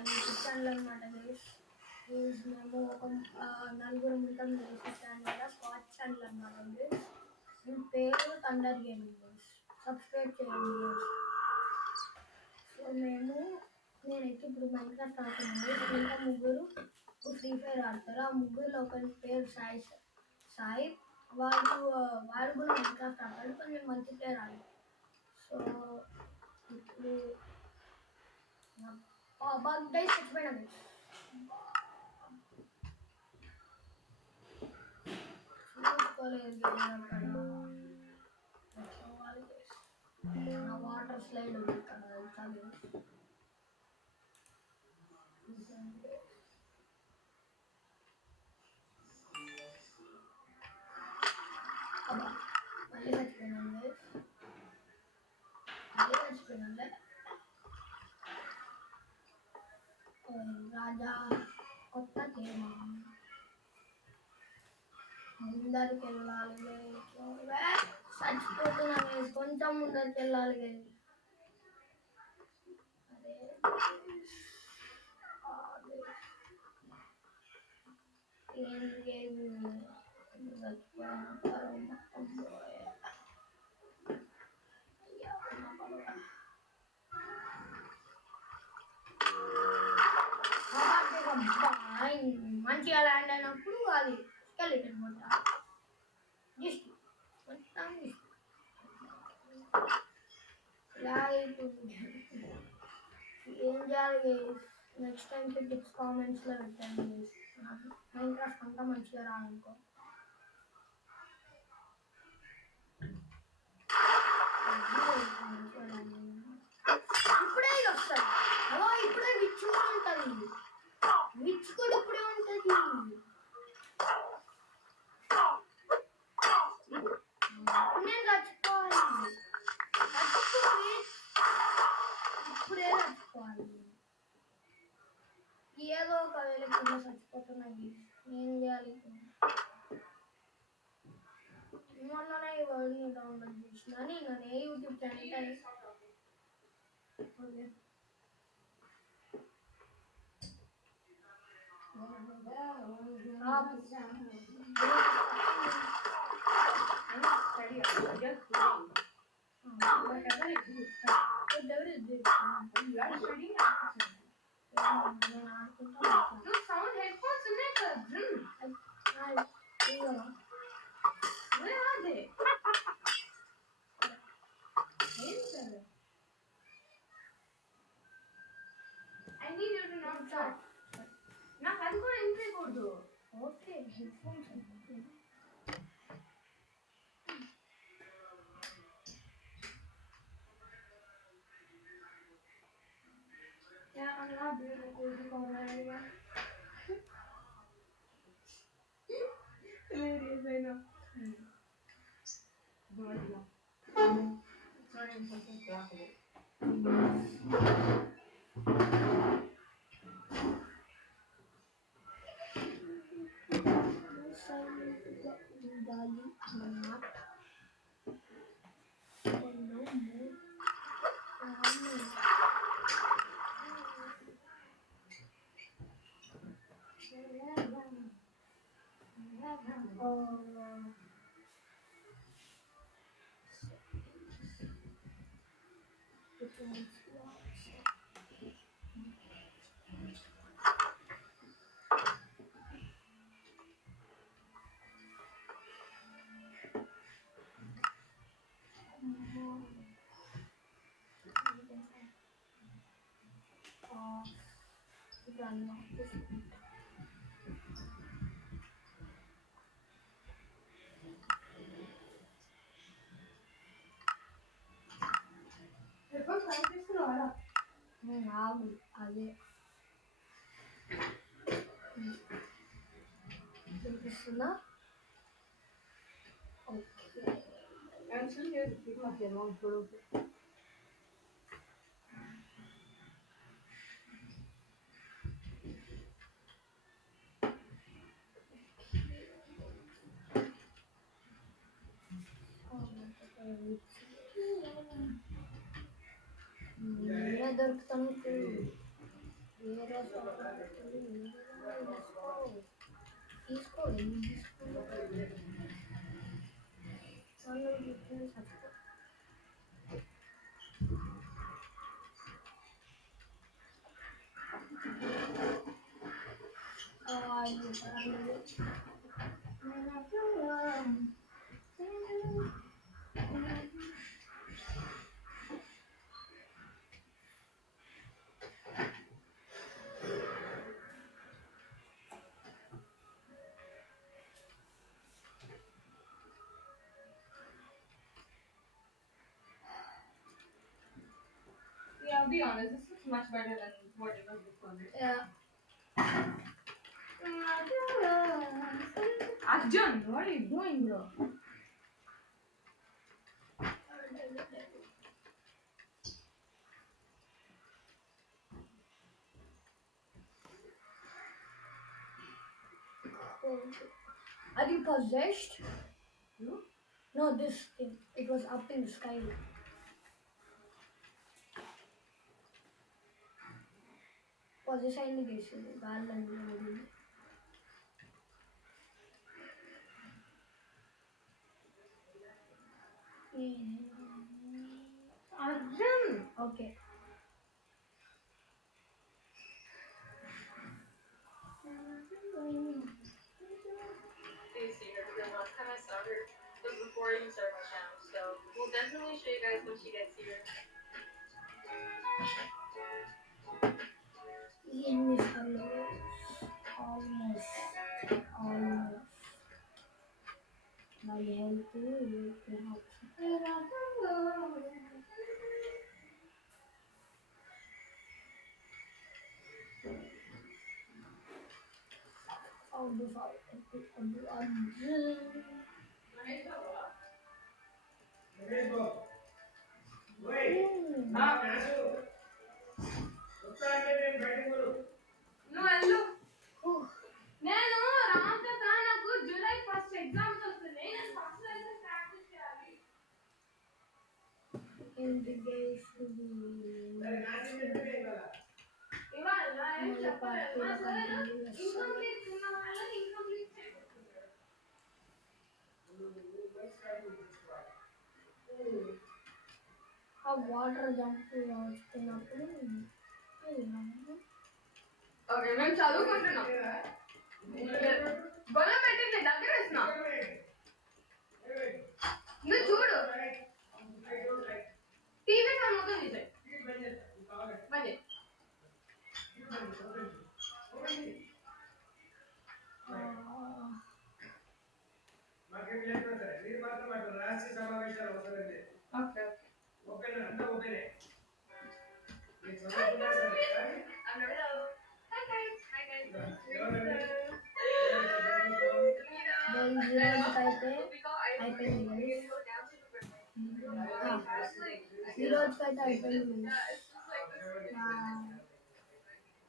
YouTube channel అనమాట గైస్. మేము ఒక నలుగురు ఉంటాం యూట్యూబ్ ఛానల్, స్క్వాచ్ ఛానల్ అనమాట గైస్. దీని పేరు థండర్ గేమింగ్ గైస్. సబ్స్క్రైబ్ చేయండి గైస్. సో నేనైతే ఇప్పుడు మైన్క్రాఫ్ట్ ఆడుతున్నాను. ఇంకా ముగ్గురు ఫ్రీ ఫైర్ ఆడతారు. ఆ ముగ్గురులో ఒకరి పేరు సాయి. వాడు కూడా మైన్క్రాఫ్ట్ ఆడతాడు, కొంచెం మంచి ప్లేయర్ ఆడాలి. సో ఇప్పుడు బర్త్డే చచ్చిపోయినా చూసుకోలేదు. నా వాటర్ స్లైడ్ ఉంది ఇక్కడ. మళ్ళీ చచ్చిపోయినాను. రాజా కొత్త గేమ్ ముందరికి వెళ్ళాలి. చచ్చిపోతున్నాను. కొంచెం ముందరికి వెళ్ళాలి. అదే ఏం లేదు. మంచిగా ల్యాండ్ అయినప్పుడు అది స్కెలిటన్ అనమాట. జస్ట్ మొత్తం ఏం చేయాలి? నెక్స్ట్ టైం టిప్స్ కామెంట్స్లో పెట్టండి. మైన్క్రాఫ్ట్ అంతా మంచిగా రాదనుకో. ఇప్పుడే వస్తుంది. ఇప్పుడే విచ్ కూడా ఉంటుంది. విచ్ కూడా ఇప్పుడే ఉంటుంది. నేను చచ్చిపోవాలి. ఇప్పుడే చచ్చిపోవాలి. ఏదో ఒక వేళ కింద చచ్చిపోతున్నాయి. ఏం చేయాలి? మొన్ననే ఈ వర్డ్ని డౌన్లోడ్ చేసిన. నేను యూట్యూబ్ ఛానల్ నాకు అది కూడా ఎంట్రీకూడదు. ఓకే హెడ్ ఫోన్స్ ఉండాలి అన్నమాట. అదే చూపిస్తున్నా. ఓకే వేరే దొరుకుతాను. వేరే తీసుకో ఎన్ని తీసుకో వాళ్ళు చచ్చిపో Yeah, be honest, this looks much better than what it was before. Yeah. Arjun, what are you doing, bro? Are you possessed? You? No, this thing. It was up in the sky. Possess అయింది చేసింది గాలి Arjun! Okay. Please see her because last time I saw her was before I even started my channel. So we'll definitely show you guys when she gets here. Almost. My health నువ్వు వెళ్ళు నేను రామకథ నాకు July first exams వస్తున్నాయి నేను ఫస్ట్ అయితే ప్రాక్టీస్ చేయాలి ఇవాళ ఏం చెప్పలేదు మా సార్ ఇన్కంప్లీట్ ఉన్న వాళ్ళని ఇన్కంప్లీట్ చేయబోతున్నారు ఆ వాటర్ జంప్ వస్తున్నప్పుడు ఓకే మేము చదువుకుంటున్నాం గొడవ పెట్టింది దగ్గర వేసిన నువ్వు చూడు టీవీ ఫ్యాన్ మొత్తం తీసాయి బంద్ మాకేం లేదు సరే మీరు మాత్రం అటు రాష్ట్రీయ సమావేశాలు అవసరం లేదు ఓకే ఓకే అంతా ఓకేనే మీకు Hi సమస్య guys! సరే I'm Narita. Hi guys! Hi guys! ఈ రోజుకైతే అయిపోయింది